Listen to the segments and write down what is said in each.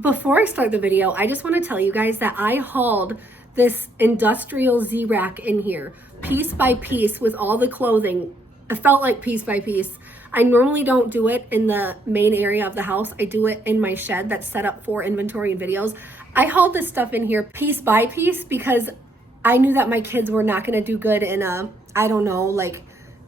Before I start the video, I just want to tell you guys that I hauled this industrial Z-rack in here, piece by piece with all the clothing. It felt like piece by piece. I normally don't do it in the main area of the house. I do it in my shed that's set up for inventory and videos. I hauled this stuff in here piece by piece because I knew that my kids were not going to do good in a, I don't know, like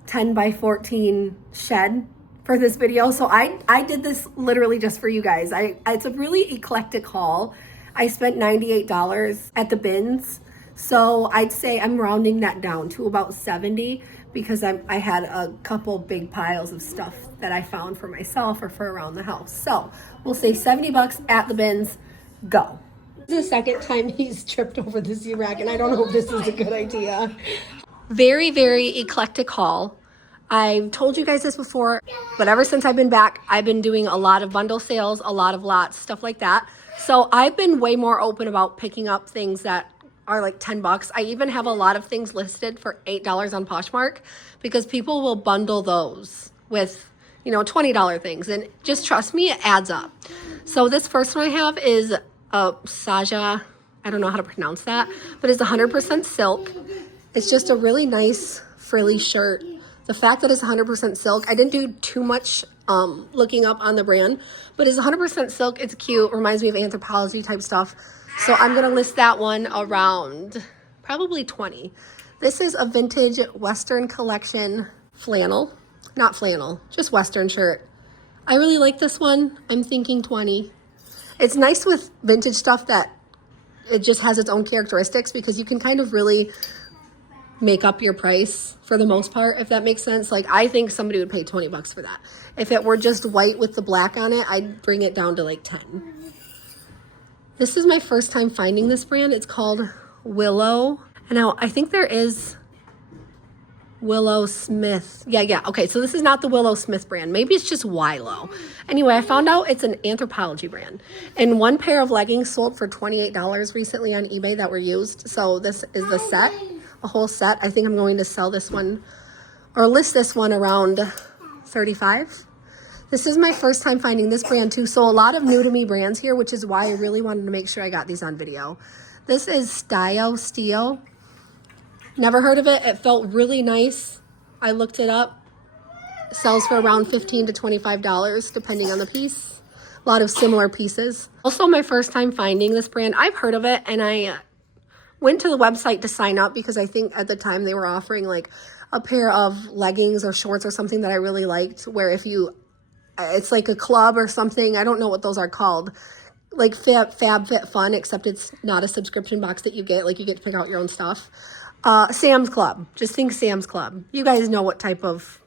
10 by 14 shed for this video. So I did this literally just for you guys. It's a really eclectic haul. I spent $98 at the bins. So I'd say I'm rounding that down to about 70 because I had a couple big piles of stuff that I found for myself or for around the house. So we'll say 70 bucks at the bins, go. This is the second time he's tripped over the Z-rack and I don't know if this is a good idea. Very, very eclectic haul. I've told you guys this before, but ever since I've been back, I've been doing a lot of bundle sales, a lot of lots, stuff like that. So I've been way more open about picking up things that are like 10 bucks. I even have a lot of things listed for $8 on Poshmark because people will bundle those with, you know, $20 things. And just trust me, it adds up. So this first one I have is a Saja, I don't know how to pronounce that, but it's 100% silk. It's just a really nice frilly shirt. The fact that it's 100% silk, I didn't do too much looking up on the brand, but it's 100% silk. It's cute, reminds me of Anthropologie type stuff. So I'm gonna list that one around probably 20. This is a vintage Western collection flannel, not flannel, just Western shirt. I really like this one. I'm thinking 20. It's nice with vintage stuff that it just has its own characteristics because you can kind of really make up your price for the most part, if that makes sense. Like I think somebody would pay 20 bucks for that. If it were just white with the black on it, I'd bring it down to like 10. This is my first time finding this brand. It's called Willow. And now I think there is Willow Smith. Yeah. Okay, so this is not the Willow Smith brand. Maybe it's just Wilo. Anyway, I found out it's an Anthropologie brand. And one pair of leggings sold for $28 recently on eBay that were used. So this is the set, a whole set. I think I'm going to sell this one or list this one around 35. This is my first time finding this brand too. So a lot of new to me brands here, which is why I really wanted to make sure I got these on video. This is Style. Never heard of it. It felt really nice. I looked it up. It sells for around $15 to $25 depending on the piece. A lot of similar pieces. Also my first time finding this brand. I've heard of it and I went to the website to sign up because I think at the time they were offering like a pair of leggings or shorts or something that I really liked where if you it's like a club or something. I don't know what those are called. Like FabFitFun, except it's not a subscription box that you get. Like you get to pick out your own stuff. Sam's Club. Just think Sam's Club. You guys know what type of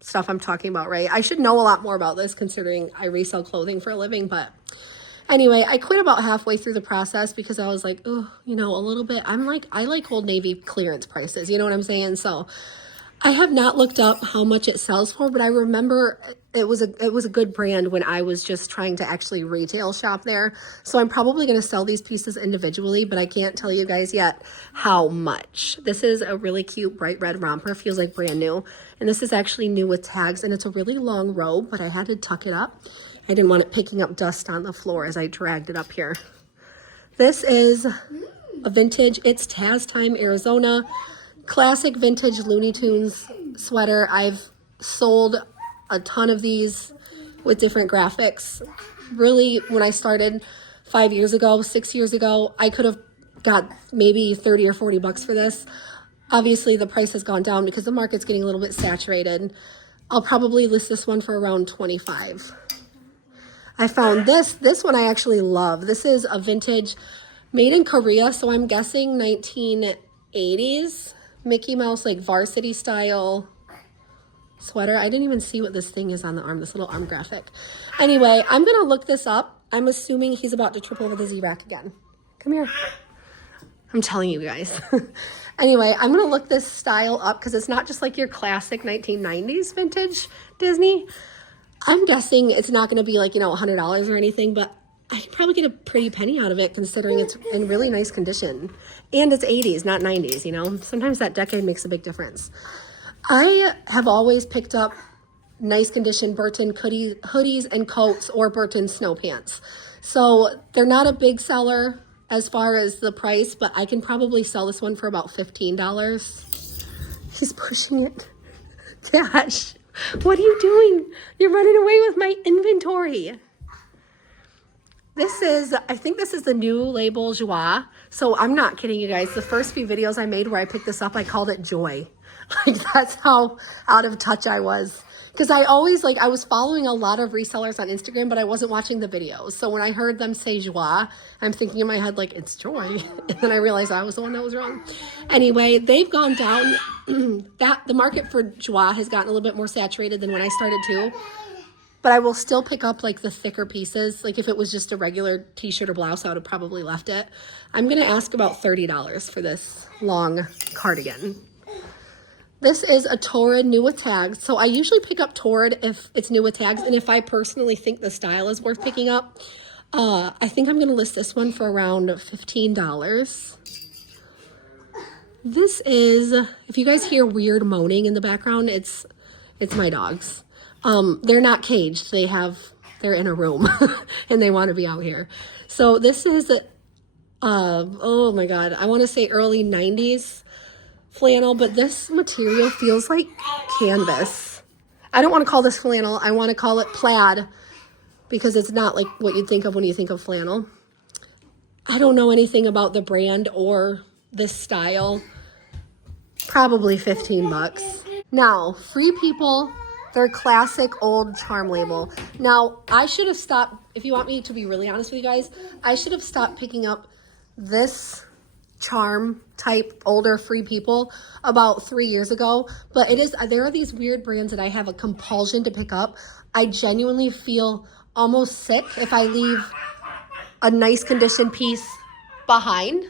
stuff I'm talking about, right? I should know a lot more about this considering I resell clothing for a living. But anyway, I quit about halfway through the process because I was like, oh, you know, a little bit. I like Old Navy clearance prices. You know what I'm saying? So I have not looked up how much it sells for, but I remember it was a good brand when I was just trying to actually retail shop there. So I'm probably going to sell these pieces individually, but I can't tell you guys yet how much. This is a really cute bright red romper, feels like brand new. And this is actually new with tags and it's a really long robe, but I had to tuck it up. I didn't want it picking up dust on the floor as I dragged it up here. This is a vintage, it's Taz Time Arizona. Classic vintage Looney Tunes sweater. I've sold a ton of these with different graphics. Really, when I started 5 years ago, 6 years ago, I could have got maybe 30 or 40 bucks for this. Obviously, the price has gone down because the market's getting a little bit saturated. I'll probably list this one for around 25. I found this one I actually love. This is a vintage made in Korea, so I'm guessing 1980s. Mickey Mouse, like varsity style sweater. I didn't even see what this thing is on the arm, this little arm graphic. Anyway, I'm going to look this up. I'm assuming he's about to trip over the Z-rack again. Come here. I'm telling you guys. Anyway, I'm going to look this style up because it's not just like your classic 1990s vintage Disney. I'm guessing it's not going to be like, you know, $100 or anything, but I could probably get a pretty penny out of it considering it's in really nice condition. And it's 80s, not 90s, you know? Sometimes that decade makes a big difference. I have always picked up nice condition Burton hoodies and coats or Burton snow pants. So they're not a big seller as far as the price, but I can probably sell this one for about $15. He's pushing it. Dash, what are you doing? You're running away with my inventory. This is, I think this is the new label Joie. So I'm not kidding you guys. The first few videos I made where I picked this up, I called it Joy. Like that's how out of touch I was. Because I always I was following a lot of resellers on Instagram, but I wasn't watching the videos. So when I heard them say Joie, I'm thinking in my head like, it's Joy. And then I realized I was the one that was wrong. Anyway, they've gone down. The market for Joie has gotten a little bit more saturated than when I started too. But I will still pick up like the thicker pieces. Like if it was just a regular t-shirt or blouse, I would have probably left it. I'm gonna ask about $30 for this long cardigan. This is a Torrid new with tags. So I usually pick up Torrid if it's new with tags and if I personally think the style is worth picking up. I think I'm gonna list this one for around $15. This is, if you guys hear weird moaning in the background, it's my dogs. They're not caged. They're in a room and they want to be out here. So this is, oh my God, I want to say early 90s flannel, but this material feels like canvas. I don't want to call this flannel. I want to call it plaid because it's not like what you'd think of when you think of flannel. I don't know anything about the brand or this style. Probably 15 bucks. Now, Free People, their classic old charm label. Now, I should have stopped, if you want me to be really honest with you guys, I should have stopped picking up this charm type older Free People about 3 years ago. But there are these weird brands that I have a compulsion to pick up. I genuinely feel almost sick if I leave a nice condition piece behind.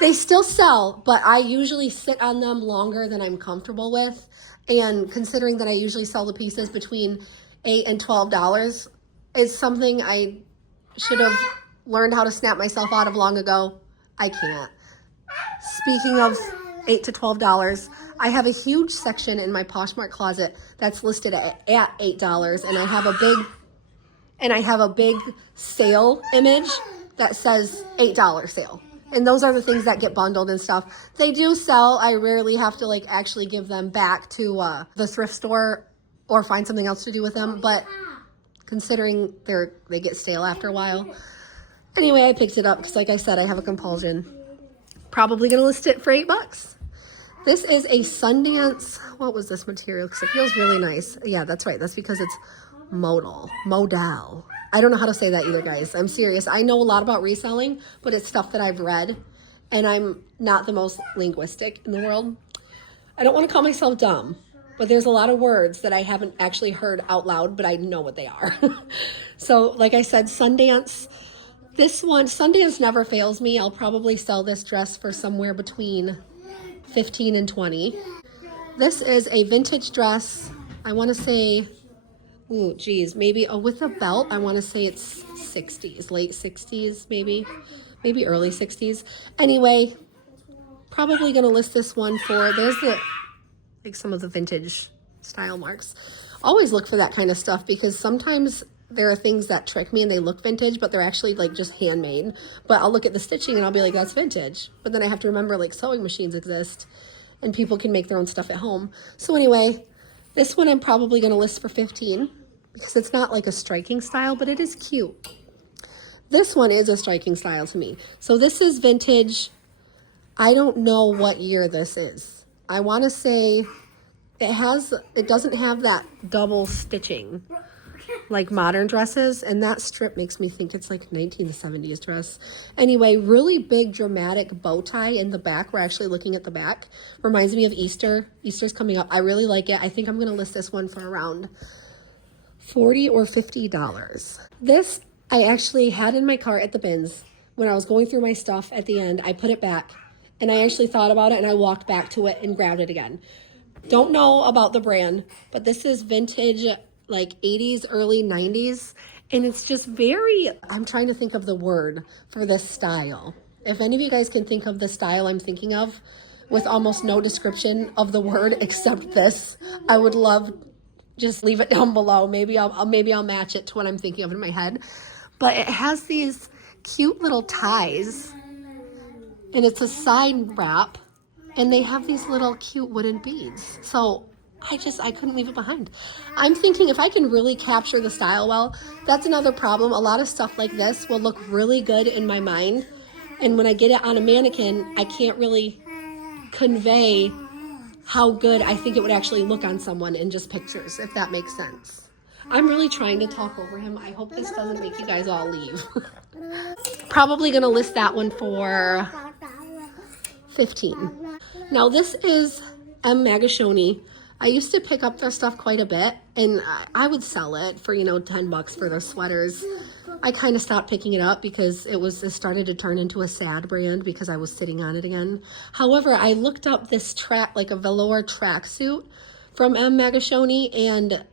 They still sell, but I usually sit on them longer than I'm comfortable with. And considering that I usually sell the pieces between $8 and $12, it's something I should have learned how to snap myself out of long ago. I can't. Speaking of $8 to $12, I have a huge section in my Poshmark closet that's listed at $8, and I have a big sale image that says $8 sale. And those are the things that get bundled and stuff. They do sell. I rarely have to actually give them back to the thrift store or find something else to do with them. But considering they get stale after a while. Anyway, I picked it up because like I said, I have a compulsion. Probably going to list it for $8. This is a Sundance. What was this material? Because it feels really nice. Yeah, that's right. That's because it's modal. I don't know how to say that either, guys. I'm serious. I know a lot about reselling, but it's stuff that I've read, and I'm not the most linguistic in the world. I don't want to call myself dumb, but there's a lot of words that I haven't actually heard out loud, but I know what they are. So, like I said, Sundance. This one, Sundance never fails me. I'll probably sell this dress for somewhere between $15 and $20. This is a vintage dress. I want to say... Ooh, geez, maybe with a belt, I want to say it's 60s, late 60s, maybe early 60s. Anyway, probably going to list this one for, there's some of the vintage style marks. Always look for that kind of stuff because sometimes there are things that trick me and they look vintage, but they're actually just handmade. But I'll look at the stitching and I'll be like, that's vintage. But then I have to remember sewing machines exist and people can make their own stuff at home. So anyway, this one I'm probably going to list for $15. Because it's not a striking style, but it is cute. This one is a striking style to me. So this is vintage. I don't know what year this is. I want to say it doesn't have that double stitching like modern dresses. And that strip makes me think it's 1970s dress. Anyway, really big dramatic bow tie in the back. We're actually looking at the back. Reminds me of Easter. Easter's coming up. I really like it. I think I'm going to list this one for around $40 or $50. This I actually had in my cart at the bins. When I was going through my stuff at the end, I put it back and I actually thought about it and I walked back to it and grabbed it again. Don't know about the brand, but this is vintage 80s, early 90s. And it's just I'm trying to think of the word for this style. If any of you guys can think of the style I'm thinking of with almost no description of the word except this, I would love just leave it down below. Maybe I'll match it to what I'm thinking of in my head. but it has these cute little ties, and it's a side wrap, and they have these little cute wooden beads. So I couldn't leave it behind. I'm thinking if I can really capture the style well, that's another problem. A lot of stuff like this will look really good in my mind, and when I get it on a mannequin, I can't really convey how good I think it would actually look on someone in just pictures, if that makes sense. I'm really trying to talk over him. I hope this doesn't make you guys all leave. Probably gonna list that one for 15. Now this is M. Magashoni. I used to pick up their stuff quite a bit, and I would sell it for, you know, 10 bucks for their sweaters. I kind of stopped picking it up because it started to turn into a sad brand because I was sitting on it again. However, I looked up this like a velour tracksuit from M. Magashoni, and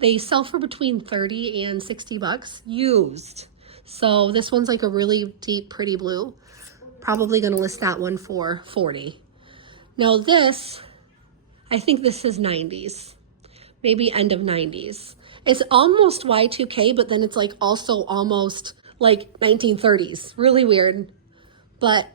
they sell for between 30 and 60 bucks used. So this one's like a really deep, pretty blue. Probably gonna list that one for 40. Now this, I think this is 90s, maybe end of 90s. It's almost Y2K, but then it's like also almost like 1930s. Really weird, but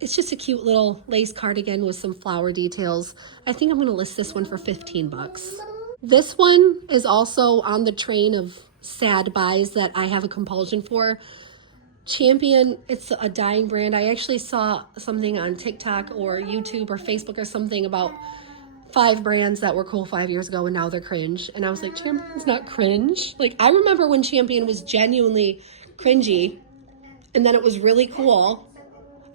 it's just a cute little lace cardigan with some flower details. I think I'm gonna list this one for 15 bucks. This one is also on the train of sad buys that I have a compulsion for. Champion, it's a dying brand. I actually saw something on TikTok or YouTube or Facebook or something about 5 brands that were cool 5 years ago and now they're cringe. And I was like, Champion's not cringe. Like, I remember when Champion was genuinely cringy and then it was really cool.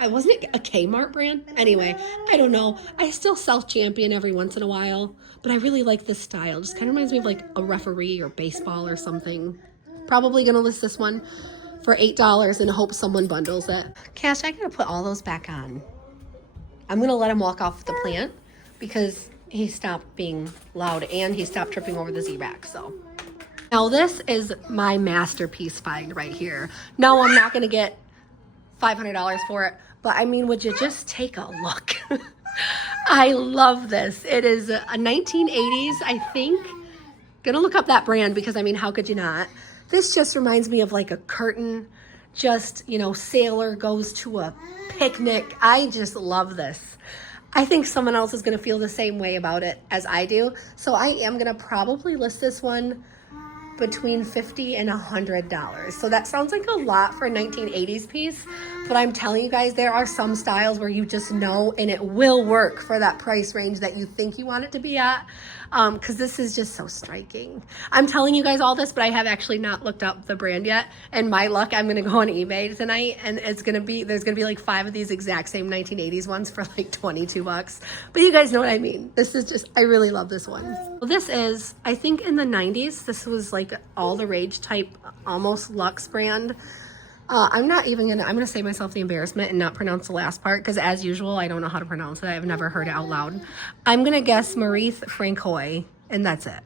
Wasn't it a Kmart brand? Anyway, I don't know. I still sell Champion every once in a while, but I really like this style. Just kind of reminds me of like a referee or baseball or something. Probably gonna list this one for $8 and hope someone bundles it. Cash, I gotta put all those back on. I'm gonna let him walk off the plant because he stopped being loud and he stopped tripping over the Z-Rack, so. Now this is my masterpiece find right here. No, I'm not gonna get $500 for it, but I mean, would you just take a look? I love this. It is a 1980s, I think. Gonna look up that brand because I mean, how could you not? This just reminds me of like a curtain, just, you know, sailor goes to a picnic. I just love this. I think someone else is gonna feel the same way about it as I do. So I am gonna probably list this one between $50 and $100. So that sounds like a lot for a 1980s piece, but I'm telling you guys, there are some styles where you just know and it will work for that price range that you think you want it to be at, because this is just so striking. I'm telling you guys all this, but I have actually not looked up the brand yet, and my luck, I'm gonna go on eBay tonight, and there's gonna be like 5 of these exact same 1980s ones for like 22 bucks. But you guys know what I mean. This is just, I really love this one. Well, this is, I think in the 90s, this was like all the rage type, almost luxe brand. I'm gonna save myself the embarrassment and not pronounce the last part, because as usual, I don't know how to pronounce it. I've never heard it out loud. I'm gonna guess Maurice Francois, and that's it,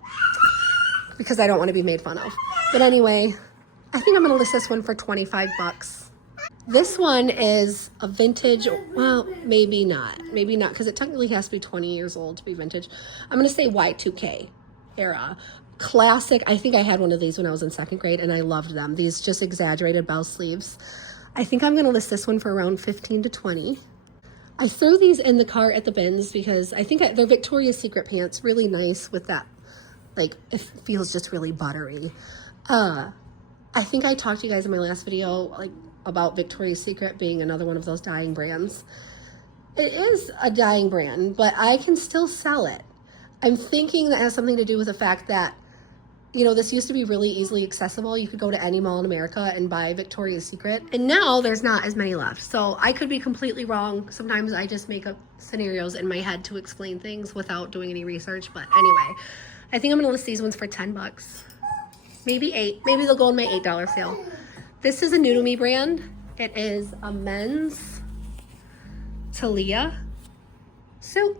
because I don't want to be made fun of. But anyway, I think I'm gonna list this one for 25 bucks. This one is a vintage, well, maybe not, because it technically has to be 20 years old to be vintage. I'm gonna say Y2K era. Classic. I think I had one of these when I was in 2nd grade and I loved them. These just exaggerated bell sleeves. I think I'm going to list this one for around 15 to 20. I threw these in the cart at the bins because I think they're Victoria's Secret pants. Really nice with that. Like, it feels just really buttery. I think I talked to you guys in my last video like about Victoria's Secret being another one of those dying brands. It is a dying brand, but I can still sell it. I'm thinking that has something to do with the fact that, you know, this used to be really easily accessible. You could go to any mall in America and buy Victoria's Secret, and now there's not as many left. So I could be completely wrong. Sometimes I just make up scenarios in my head to explain things without doing any research. But anyway, I think I'm gonna list these ones for 10 bucks, maybe 8. Maybe they'll go in my $8 sale. This is a new to me brand. It is a men's Talia suit.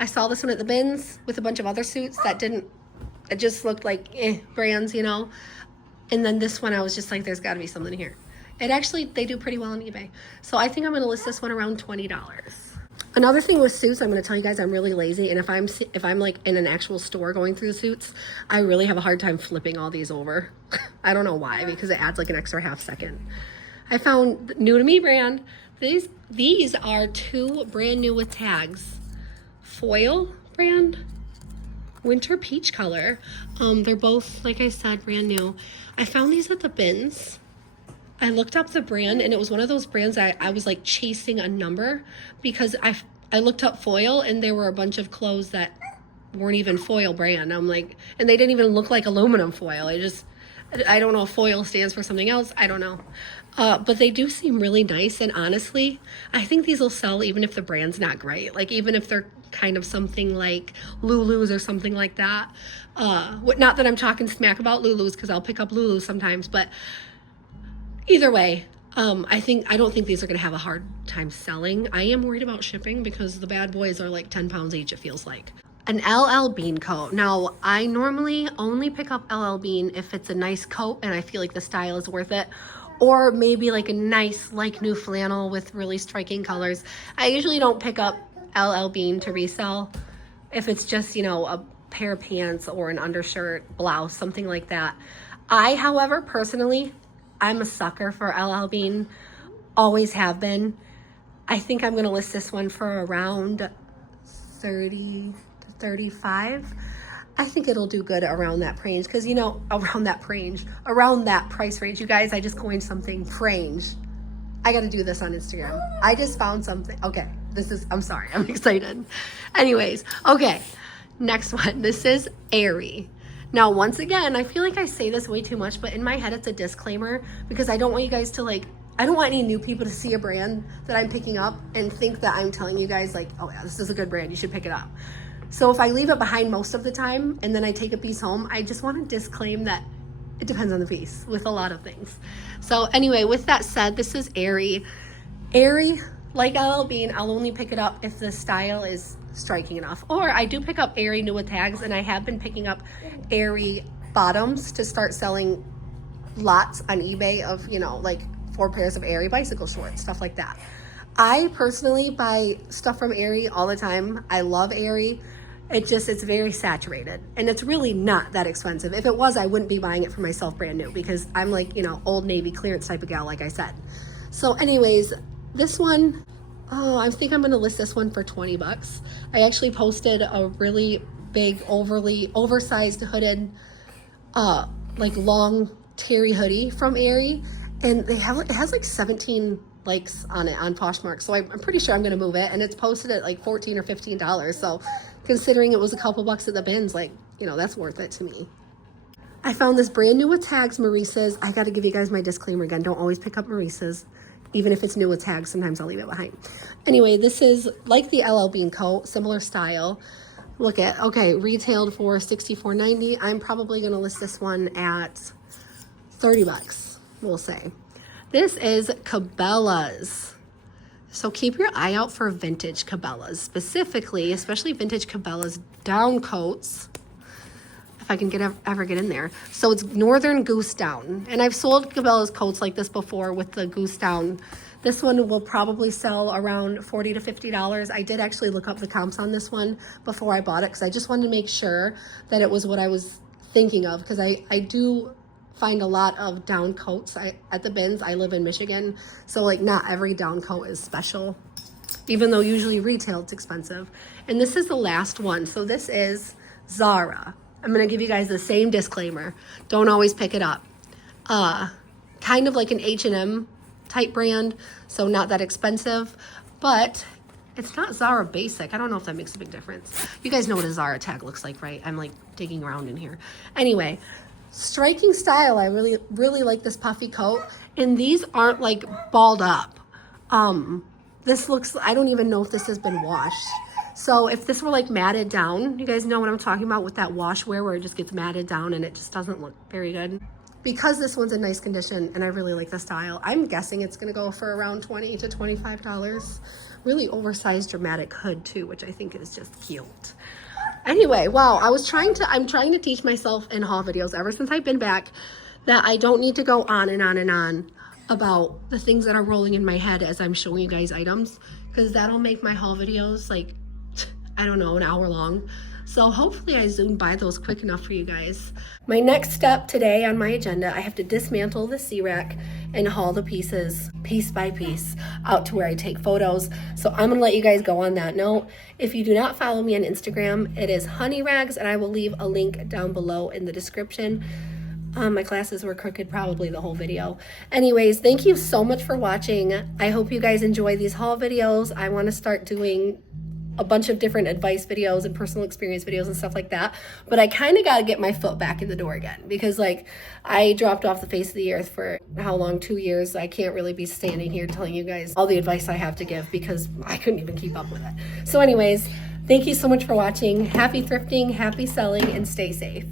I saw this one at the bins with a bunch of other suits that it just looked like brands, you know. And then this one, I was just like, there's got to be something here. They do pretty well on eBay. So I think I'm going to list this one around $20. Another thing with suits, I'm going to tell you guys, I'm really lazy. And if I'm like in an actual store going through suits, I really have a hard time flipping all these over. I don't know why, because it adds like an extra half second. I found new to me brand. These are 2 brand new with tags. Foil brand, winter peach color. They're both, like I said, brand new. I found these at the bins. I looked up the brand, and it was one of those brands I was like chasing a number, because I looked up foil, and there were a bunch of clothes that weren't even foil brand. I'm like, and they didn't even look like aluminum foil. I don't know if foil stands for something else. I don't know. But they do seem really nice, and honestly, I think these will sell even if the brand's not great. Like, even if they're kind of something like Lulu's or something like that. Not that I'm talking smack about Lulu's, because I'll pick up Lulu's sometimes, but either way, I don't think these are going to have a hard time selling. I am worried about shipping, because the bad boys are like 10 pounds each, it feels like. An LL Bean coat. Now, I normally only pick up LL Bean if it's a nice coat and I feel like the style is worth it, or maybe like a nice like new flannel with really striking colors. I usually don't pick up LL Bean to resell if it's just, you know, a pair of pants or an undershirt, blouse, something like that. However, personally, I'm a sucker for LL Bean, always have been. I think I'm going to list this one for around 30 to 35. I think it'll do good around that range, because, you know, around that price range. You guys, I just coined something, range. I got to do this on Instagram. I just found something. Okay, I'm sorry, I'm excited. Anyways, okay, next one. This is Aerie. Now, once again, I feel like I say this way too much, but in my head, it's a disclaimer, because I don't want you guys to I don't want any new people to see a brand that I'm picking up and think that I'm telling you guys like, oh yeah, this is a good brand, you should pick it up. So if I leave it behind most of the time and then I take a piece home, I just want to disclaim that it depends on the piece with a lot of things. So anyway, with that said, this is Aerie. Aerie, like LL Bean, I'll only pick it up if the style is striking enough. Or I do pick up Aerie new with tags, and I have been picking up Aerie bottoms to start selling lots on eBay of, you know, like 4 pairs of Aerie bicycle shorts, stuff like that. I personally buy stuff from Aerie all the time. I love Aerie. It's very saturated, and it's really not that expensive. If it was, I wouldn't be buying it for myself brand new, because I'm like, you know, Old Navy clearance type of gal, like I said. So anyways, this one, I think I'm going to list this one for 20 bucks. I actually posted a really big, overly oversized hooded, like long terry hoodie from Aerie, and it has like 17 likes on it on Poshmark. So I'm pretty sure I'm going to move it, and it's posted at like $14 or $15. So considering it was a couple bucks at the bins, like, you know, that's worth it to me. I found this brand new with tags, Maurice's. I got to give you guys my disclaimer again. Don't always pick up Maurice's. Even if it's new with tags, sometimes I'll leave it behind. Anyway, this is like the LL Bean coat, similar style. Look at, okay, retailed for $64.90. I'm probably going to list this one at 30 bucks, we'll say. This is Cabela's. So keep your eye out for vintage Cabela's, specifically, especially vintage Cabela's down coats, if I can ever get in there. So it's Northern Goose Down. And I've sold Cabela's coats like this before with the Goose Down. This one will probably sell around $40 to $50. I did actually look up the comps on this one before I bought it, because I just wanted to make sure that it was what I was thinking of, because I do find a lot of down coats at the bins. I live in Michigan, so like not every down coat is special, even though usually retail it's expensive. And this is the last one. So this is Zara. I'm gonna give you guys the same disclaimer. Don't always pick it up. Kind of like an H&M type brand, so not that expensive, but it's not Zara basic. I don't know if that makes a big difference. You guys know what a Zara tag looks like, right? I'm like digging around in here. Anyway, striking style. I really like this puffy coat, and these aren't like balled up. This looks, I don't even know if this has been washed. So if this were like matted down, you guys know what I'm talking about with that wash wear where it just gets matted down and it just doesn't look very good. Because this one's in nice condition and I really like the style, I'm guessing it's gonna go for around $20 to $25. Really oversized dramatic hood too, which I think is just cute. Anyway, wow, I'm trying to teach myself in haul videos ever since I've been back that I don't need to go on and on and on about the things that are rolling in my head as I'm showing you guys items, because that'll make my haul videos like, I don't know, an hour long. So hopefully I zoomed by those quick enough for you guys. My next step today on my agenda, I have to dismantle the C-rack and haul the pieces piece by piece out to where I take photos. So I'm gonna let you guys go on that note. If you do not follow me on Instagram, it is Honey Rags, and I will leave a link down below in the description. My glasses were crooked probably the whole video. Anyways, thank you so much for watching. I hope you guys enjoy these haul videos. I want to start doing a bunch of different advice videos and personal experience videos and stuff like that, but I kind of got to get my foot back in the door again, because like I dropped off the face of the earth for how long, 2 years. I can't really be standing here telling you guys all the advice I have to give because I couldn't even keep up with it. So anyways, thank you so much for watching. Happy thrifting, happy selling, and stay safe.